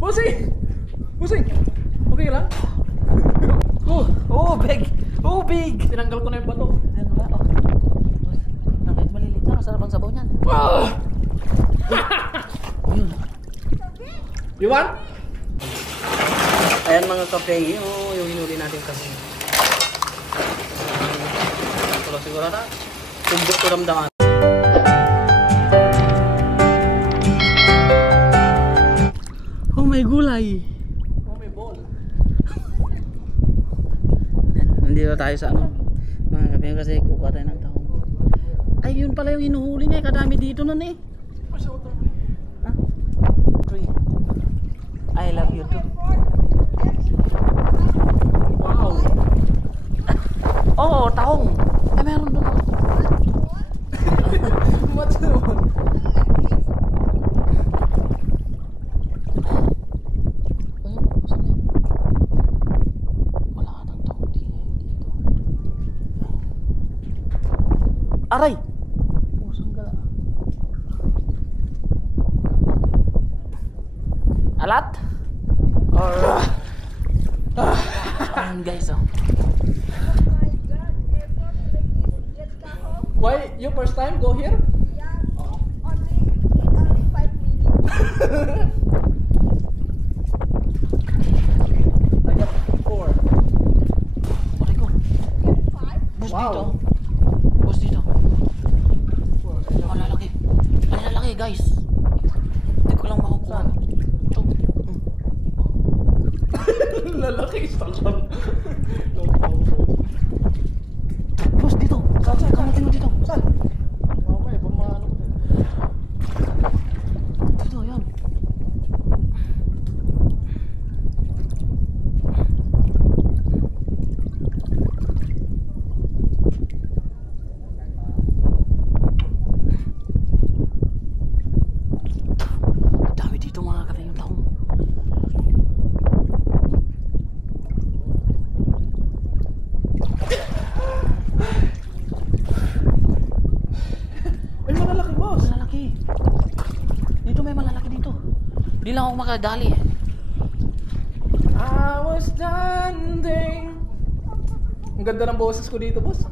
Bossing! Bossing! Okay lang? Big! Oh, big! Tinanggal ko na yung bato. Ano ba? Oh. Nakit malilit na. Masarap ang sabaw niyan. Yun. You want? Ayan mga kapeng, yung hinuli natin kasi. Ito siguro na. Tumbok ko ramdaman. Oh, may gulay. Oh, may ball. Nandito tayo sa ano, mga kapeng, kasi kukuha tayo ng tahong. Ay, yun pala yung hinuhuli niya. Kadami dito nun eh. Huh? 3. I love you too. Wow! Oh, tahong. Ay, meron doon. What's the one? Wala ka ng tahong dito. Aray! Pusang gala. Alat? Or... Ayan guys, oh. Why? You first time go here? Yeah, only 5 minutes. I got 4. Aray ko. Bus Wow. dito. Bus dito. Malalaki. Malalaki guys. Hindi ko lang makukuha. Ito. Lalaki isa lang. Bus dito. Saan? Kamutin mo dito. Saan? Mamay, pamano ko din. Dito, yan. Dami dito mga kapeng yung tahong. Ay, malalaki boss. Malalaki. Dito may malalaki dito. Hindi lang ako makadali. I was standing. Ang ganda ng boses ko dito, boss.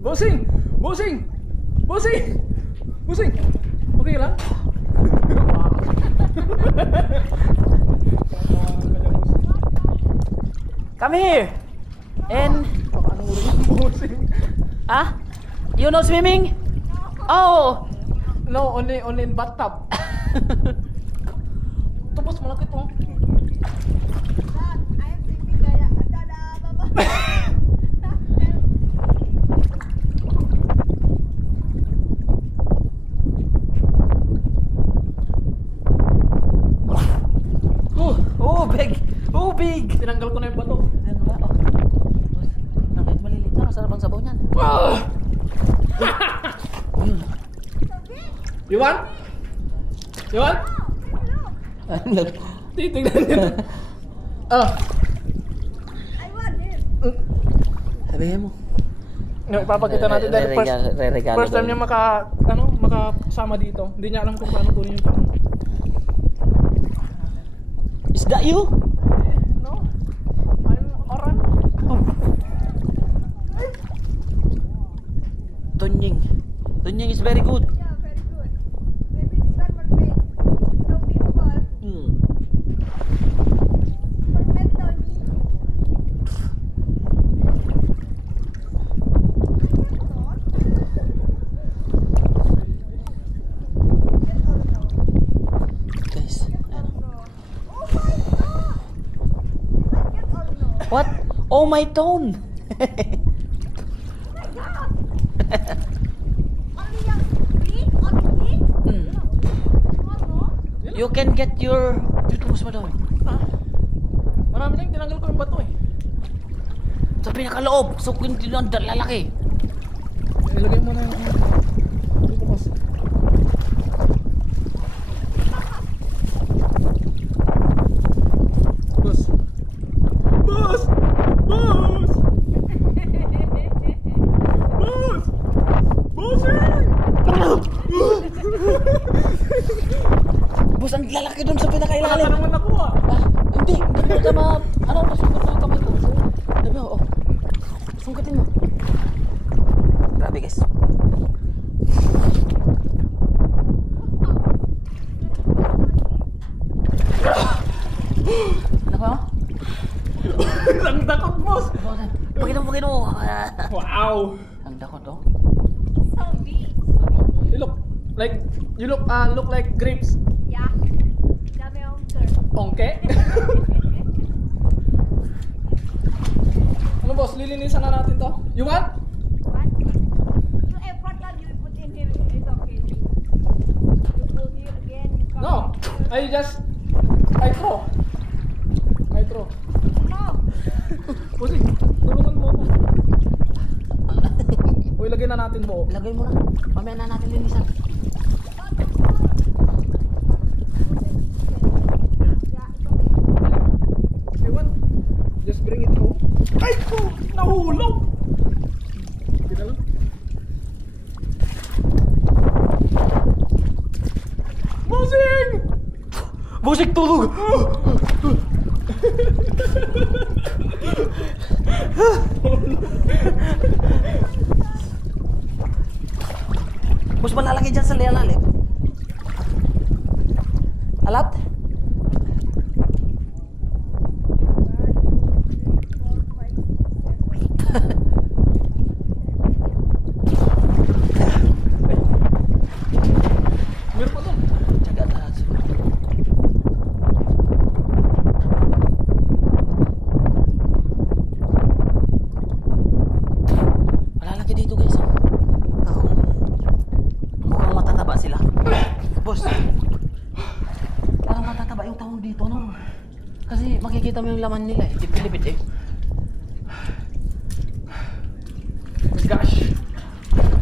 Bossing! Bossing! Bossing! Bossing! Okay lang? Come here. And Ano mo rin bossing? you know swimming? Oh. No, only in bathtub. Ito boss, malaki to. Dad, I am thinking kaya, dadah, baba. Oh, big. Oh, big. Tinanggal ko na yung bato. Ano ba? Oh. Nakit malilit na. Masarap ang sabaw niyan. Yun. You want? You want? Ano? Titignan nyo. Ah. I want him. Sabihin mo. No, ipapakita natin dahil first time niya makasama dito. Hindi niya alam kung paano kunin yung tahong. Is that you? No. I'm Oran. Tunying. Tunying is very good. Yeah, very good. Maybe this one perfect. No pimple. Perfect, Tony. Guys. Ano? Oh my god! Get or no? What? Oh, my tone. Only yang green? Only green? Small, no? You can get your... Dito mo sa madami. Marami lang, tinanggal ko yung bato eh. Sa pinakaloob. So, kung hindi lang lalaki. Ilagay mo na yung... Dito boss. Boss. Boss! Boss! Boss! Bossing! Boss, ang lalaki doon sa pinakailalim. Wala naman nakuha. Ah, hindi mo tama. Ano, masungkat mo ang kamay ko. Sabi mo, oh. Sungkatin mo. Grabe guys. Ano ba? Ang dakot, boss. Pakita mo. Wow. Ang dakot, oh. So big. You look like grapes. Yeah. Dami akong turn. Ongke. Ano boss, lilinisan na natin to. You want? What? Yung effort lang you put in here, it's okay. You pull here again, you come No. here. I throw. No. Boss, tulungan mo ako. Uy, lagyan na natin mo. Lagay mo na. Mamaya na natin linisan. Yeah, it's okay. You want? Just bring it home. Ay po! Nahulog! Hindi na lang. Busing! Busik tulog! Bos, malalaki dyan sa lialalim. Alat? Meron pa to. Jaga taas. Malalaki dito guys. Tahong. Mukhang matataba sila. Boss. Parang matataba yung tahong dito, no? Kasi makikita mo yung laman nila eh. Dipilipit eh. Gosh!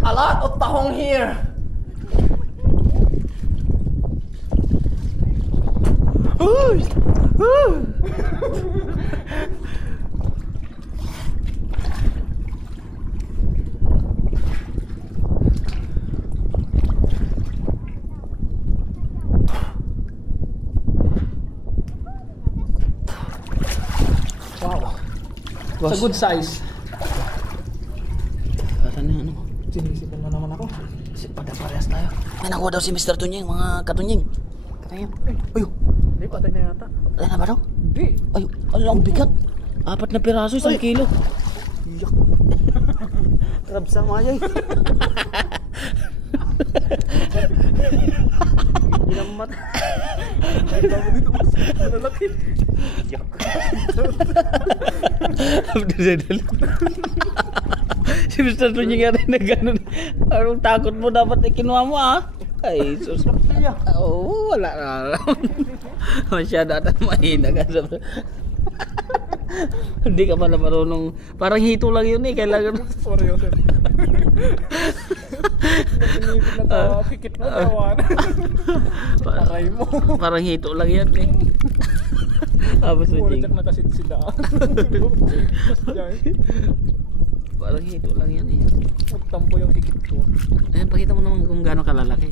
A lot of tahong here! Wow! It's a good size. Asan na ano? Sinisipan na naman ako. Parehas tayo. May nakuha daw si Mr. Tunying, mga katunying. Katunying. Ayo. Hindi, patay na yata. Wala na ba daw? Hindi. Ay, ang bigat. 4 na piraso, 1 kilo. Yak. Crab sa mayay. Ginamat. Ay, tama dito boss. Malalaki. Yak. Si Mr. Tunying nga rin na gano'n. Anong takot mo dapat kinuha mo ah? Ay, sus. Oo, wala na. Masyado ata mahina ka. Hindi ka pala marunong. Parang hito lang yun eh. Kailangan. Sorry, Joseph. Sinipin na tawa. Pikit mo tawa. Aray mo. Parang hito lang yan eh. Tapos Puro jak na kasi sila. parang hito lang yan eh. Magtampo yung kikit ko. Ayan, pakita mo naman kung gaano kalalaki.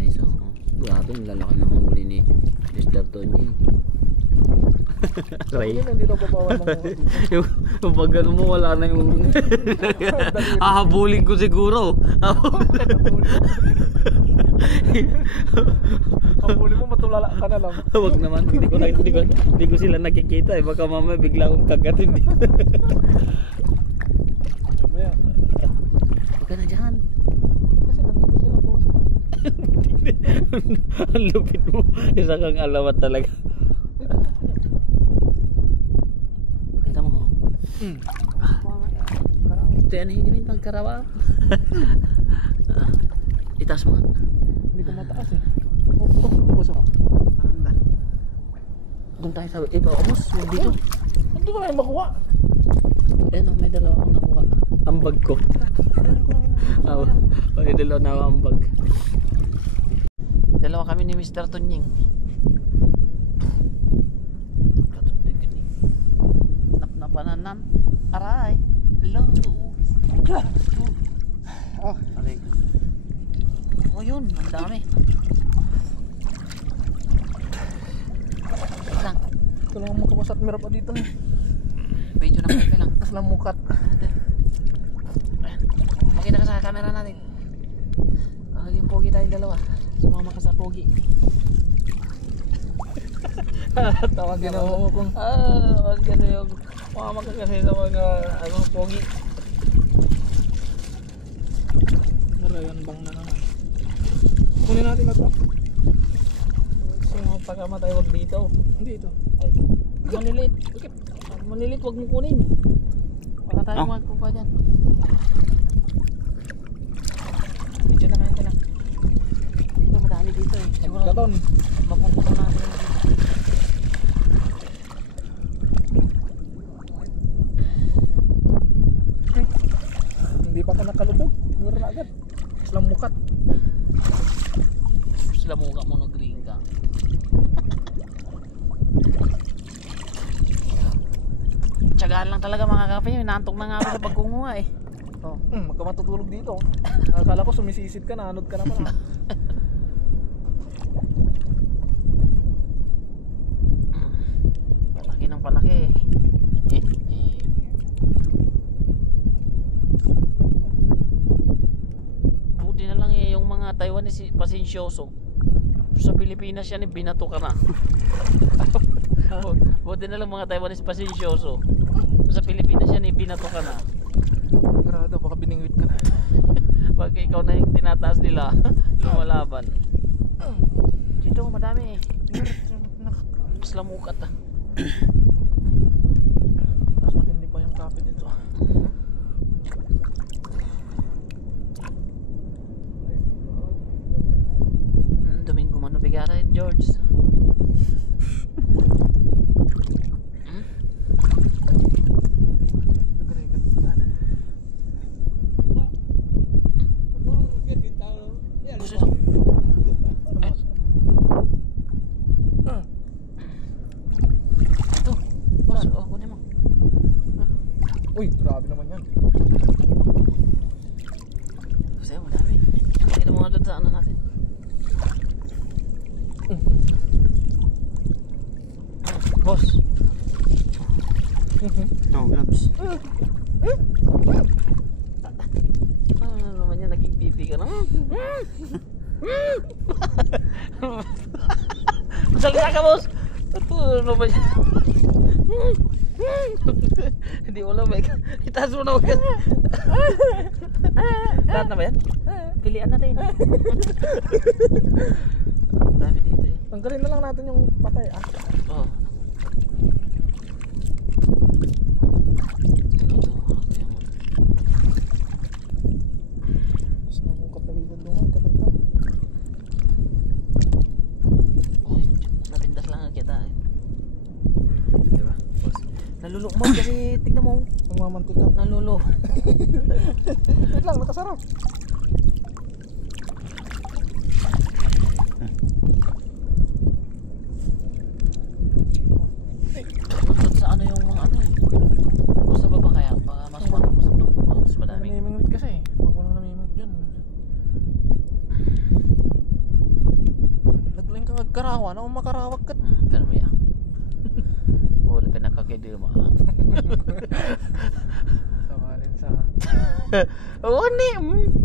Ay, so, grabe, ang lalaki ng huli ni Mr. Tony. Sabi nila, hindi daw babawal ng mga dito. yung pag gano'n mo, wala na yung... Ahabulin ko siguro. Habulin mo, matulala ka na lang. Wag naman, hindi ko sila nakikita eh. Baka mamaya bigla akong kagatin dito. Mamaya. Huwag ka na dyan. Kasi nandito sila po kasi. Ang lupit mo. Isa kang alawat talaga. Kita mo. Ito yan higimin pang karawa. Itaas mo nga. Hindi ko mataas eh. Puso ka. Doon tayo sa iba. Amos, huwag dito. Hindi ko na yung makuha. Ayan o, may dalawa akong nakuha. Ambag ko. May dalawa na ako ambag. Dalawa kami ni Mr. Tunying. Napananan. Aray. Hello. Oh. Aray. Oh yun, ang dami. Wait lang. Ito lang ang mukha at meron pa dito na. Video na kayo lang. Mas lang mukat. Makita ka sa camera natin. Yung pogi tayong dalawa. Sumama ka sa pogi. Tawagin na mo kung Wag kasi yung sumama ka kasi sa mga pogi. narayan bang na naman. Kunin natin na to. Sino pagkamatay wag dito. Hindi ito. Ay, maniliit. Okay. Maniliit wag mo kunin. Wala tayong magkukuha dyan. Medyo na kayo lang. Dito madami dito eh. Siguro Gaton. mapupuno natin dito. Hindi pa ka nakalubog. Meron na agad. Mas lang mukat. Sila mukha mo nag-green ka. Tiyagaan lang talaga mga kape. Inaantok na nga ako sa pagkunguha eh. Oh. Magka matutulog dito. Akala ko sumisisid ka, naanod ka naman. Palaki ng palaki eh. Buti na lang eh yung mga Taiwanese pasensyoso. Sa Pilipinas yan eh binato ka na. Buti na lang mga Taiwanese pasensyoso. Sa Pilipinas yan eh binato ka na. Grado, baka biningwit ka na. Pag ikaw na yung tinataas nila, lumalaban. Dito madami eh. Mas lamukat ah. Mas matindi pa yung kape dito. Duming kumano bigara yun, George. Uy, grabe naman yan. Kasi madami. Kita mo nga doon sa ano natin. Boss. Oh, gloves. Ano naman yan, naging pipi ka na. Salita ka, boss. Ito, ano ba yan? Hindi mo lang, itaas mo na huwag. Lahat na ba yan? Pilian natin. Dami dito eh. Tanggalin na lang natin yung patay Oo. Mas namukot na bigod naman, katantap. Uy, napindas lang ang kita eh. Diba? Nalulukmod kasi tignan mo. Nagmamantika. Nalulo. Wait lang, nakasarap. Tungkol sa ano yung mga ano eh. Basta baba kaya baka mas mas madami. Namimingwit kasi. Huwag mo lang namimingwit dyan. Naglaing kang agkarawan. Ako makarawag ka. Pero may wala pinakakidir mo. Samalin sa... Oo ni.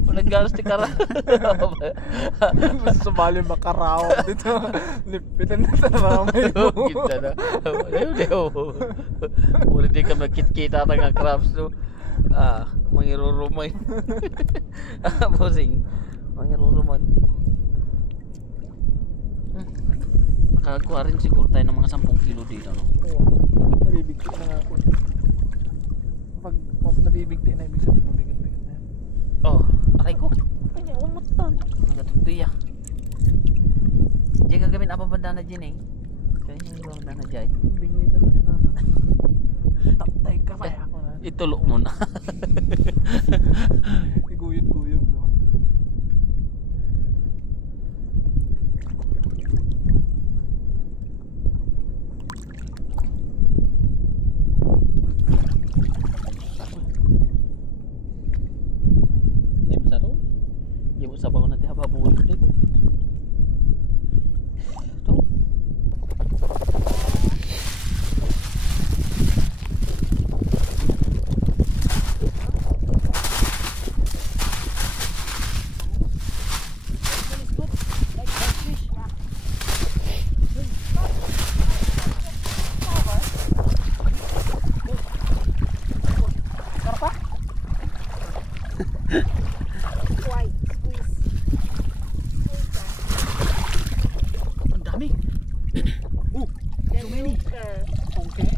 Naggalos ti kara. Sumalin makarawag dito. Lipitan na sa ramay mo. Kita na. Wala di ka magkit-kita nga crabs no. Mangirurumay. Bossing. Mangirurumay. Nakakuha rin siguro tayo ng mga 10 kilo dito no. Oo. Nabibigti na nga ako. Pag nabibigti na, ibig sabihin mabigat-bigat na yan. Oh, aray ko. Kanya umutan. Nagatutuya. Diyan gagawin apa banda na dyan eh. Kaya yung ibang banda na dyan. Bingwitan na sila. Taptay ka pa ako na. Itulok mo na. Iguyod-guyod no. Hindi masarap. Ibu sabaw na tiha babuhay dito. Ito. White, squeeze. Ang dami. Oh, so many. Okay.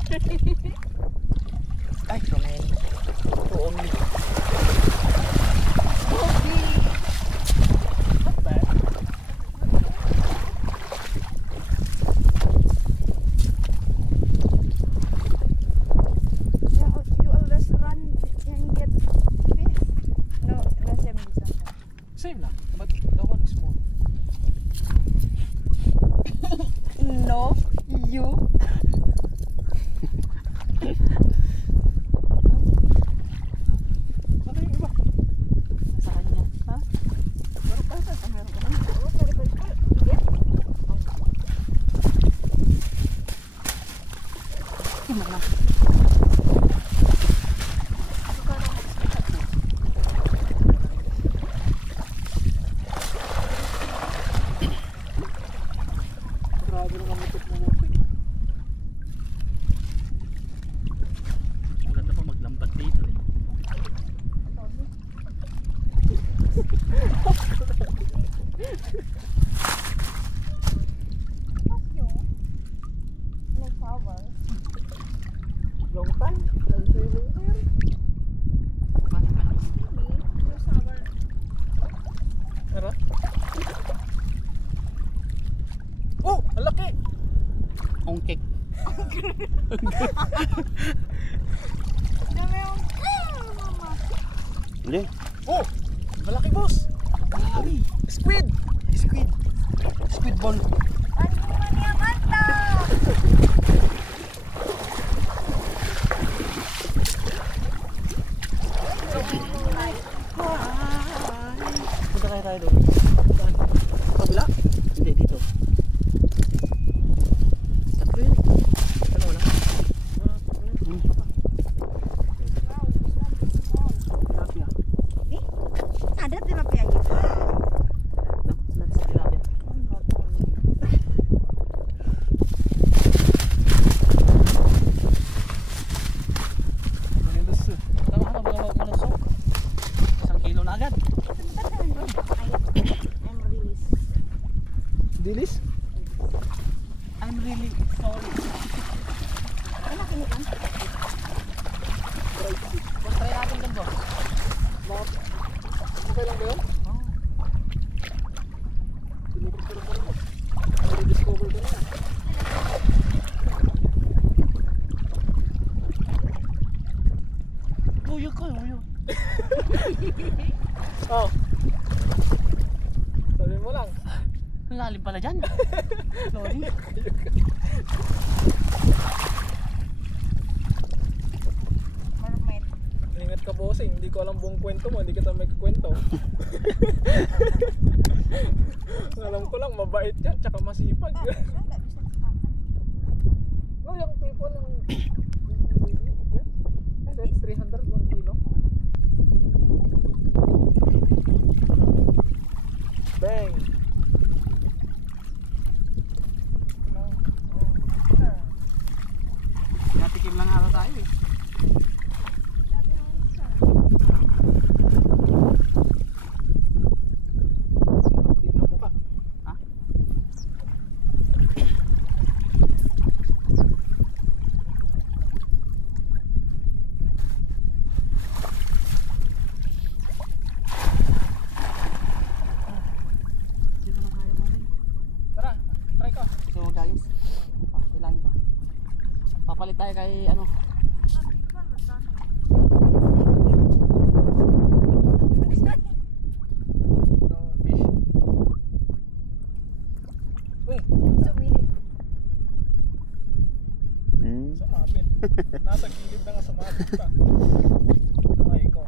Ay, so many. So only. Not bad. You always run and get fish. No, the same distance. Same lang, but the one is small. No, you. Ano yung iba? Sa kanya. Ha? Meron pa ito. Meron pa ito. Oh, pwede ba ito? Yeah. Tingnan lang. Grabe naman mutot mo bossing. Ang ganda pa maglambat dito eh. No power. Long time. I'm sailing here. Me, no power. Tara. Oh! Ang laki! Ongkek. Dami yung mama. Hindi. Oh! Malaki boss! Squid! Squid. Squid ball. Ano naman yung manta? Punta kayo tayo doon. Saan? Kabila? Hindi, dito. Tatlo yun. Dalawa lang. Hmm. Wow, this one is small. Tilapia. Eh? Ada tilapia gitu. No? That's tilapia. Manilis eh. Tama ka ba malusok? 1 kilo na agad. I'm released. Dilis? I'm really sorry. Enak ini kan? Kung try natin doon boss. Bakit? Okay lang ba yun? Oh. Tinikot ko rin pa rin boss. Discover ko na yan. Uyog ko, uyog. Oh. Sabi mo lang. Ang lalim pala dyan. Lodi. Mermaid. Ingat ka bossing, hindi ko alam buong kwento mo, hindi kita may kwento. Alam ko lang, mabait yan, tsaka masipag. Saya nggak bisa makan. No, yung people ng that's 300 1 kilo. Bang! No. Oh. Natikim lang ata tayo eh. Sabi ng isa. Update ng mukha. Ha? Dito na kaya mo rin. Tara, try ko. So guys, kailangan ba? Papalit tayo kay ano? No fish. Uy, So many. sumabit. Nasa gilid na nga sumabit pa. Ay ko.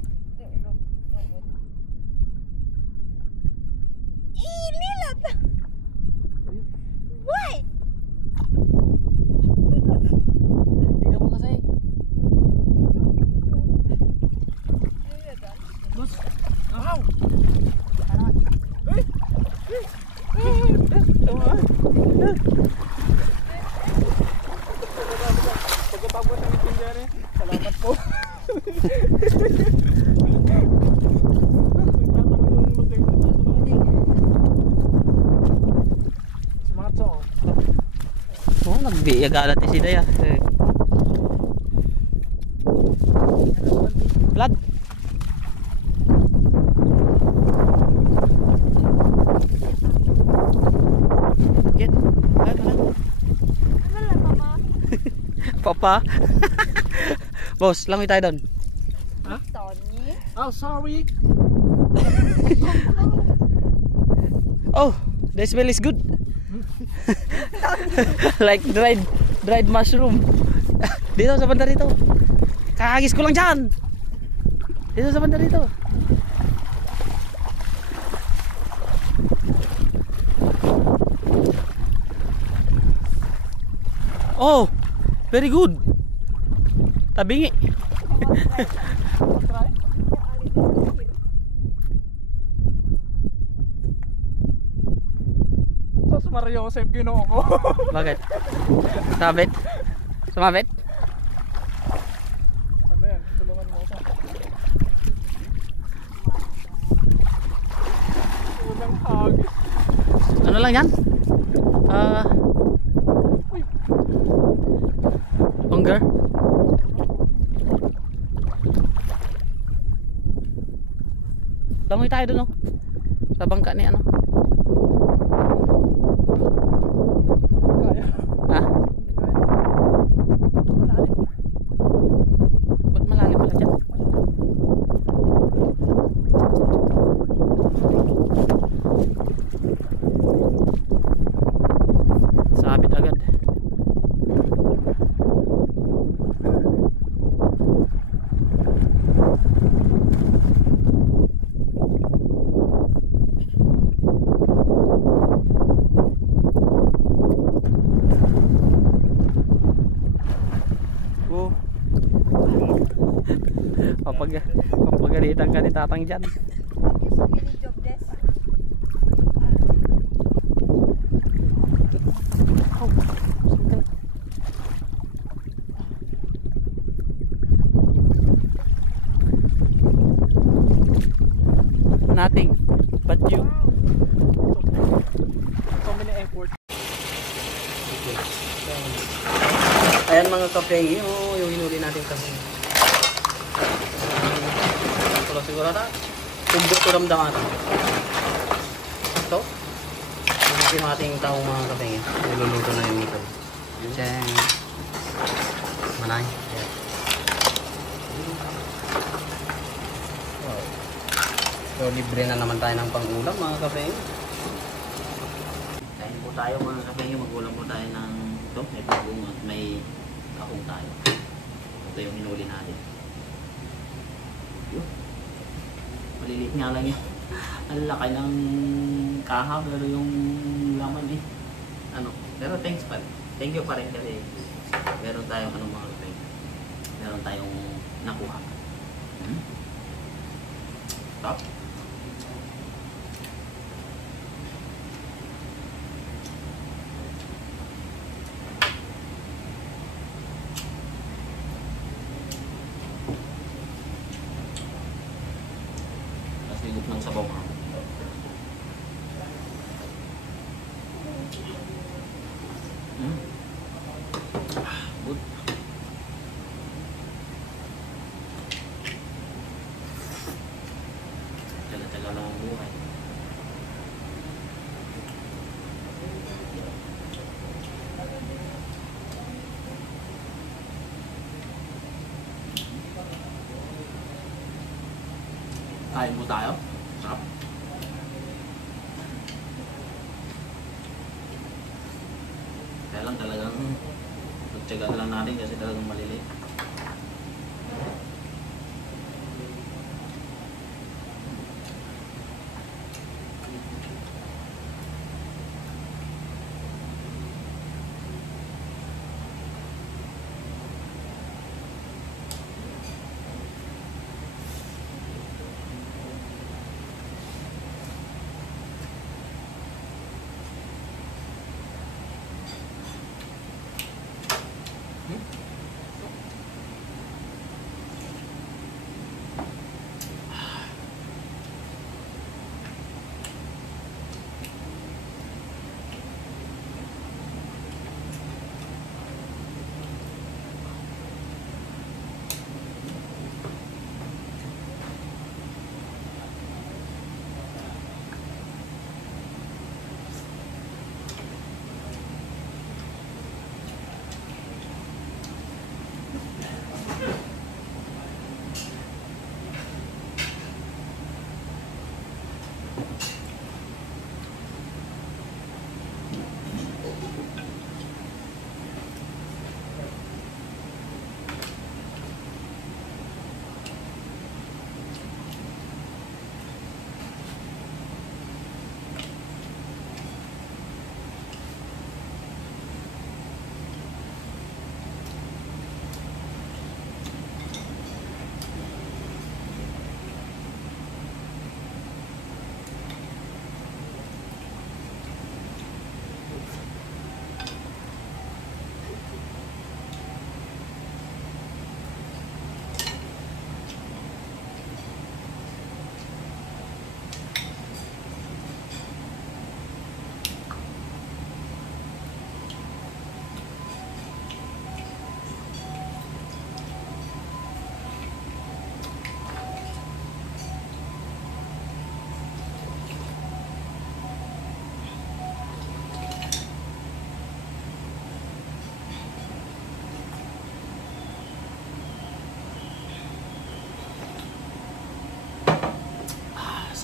Pagkatapos ng itim dyan eh. Salamat po. Semangat so. Oh, nagbiya galat si Daya. Lad. Get. Lad. Ano lang, mama? Papa. Boss, langoy tayo doon. Tony? Oh, sorry. Oh, the smell is good. Like dried mushroom. Dito sa banda rito. Kakagis ko lang dyan. Dito sa banda rito. Oh, very good. Tabingi. Try. Sos Mario Joseph Ginoo ko. Bakit? Sabit? Sumabit? Sabi yan, tulungan mo ako. Unang hagis. Ano lang yan? Longer? Langoy tayo dun, oh. Sa bangka ni ano. Kaya. Ha? Malalim. Ba't malalim pala dyan? Sabit agad. Oh. Papagalitan ka ni tatang dyan. Job desk. Nothing but you. So many effort. Ayan mga kapeng, yung hinuli natin kasi. Pero siguro na, tundok ko ramdaman. Ito. Yung ating taong mga kapeng, niluluto na yung nito. Diyan. Manay. Diyan. So libre na naman tayo ng pang-ulam mga kapeng. Kain po tayo mga kapeng, mag-ulam po tayo ng ito. May pagong at may kahong tayo. Ito yung hinuli natin. Yun. Maliliit nga lang yun. Ang laki ng kaha pero yung laman eh. Ano? Pero thanks pa rin. Thank you pa rin kasi meron tayong ano mga kapeng. Meron tayong nakuha. Top. Higop ng sabaw ka. Good. Taga-taga lang ang buhay. Kain mo tayo. Sarap. Kaya lang talagang nagtyaga lang natin kasi talagang maliliit.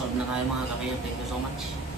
solve na tayo mga kapiyo. Thank you so much.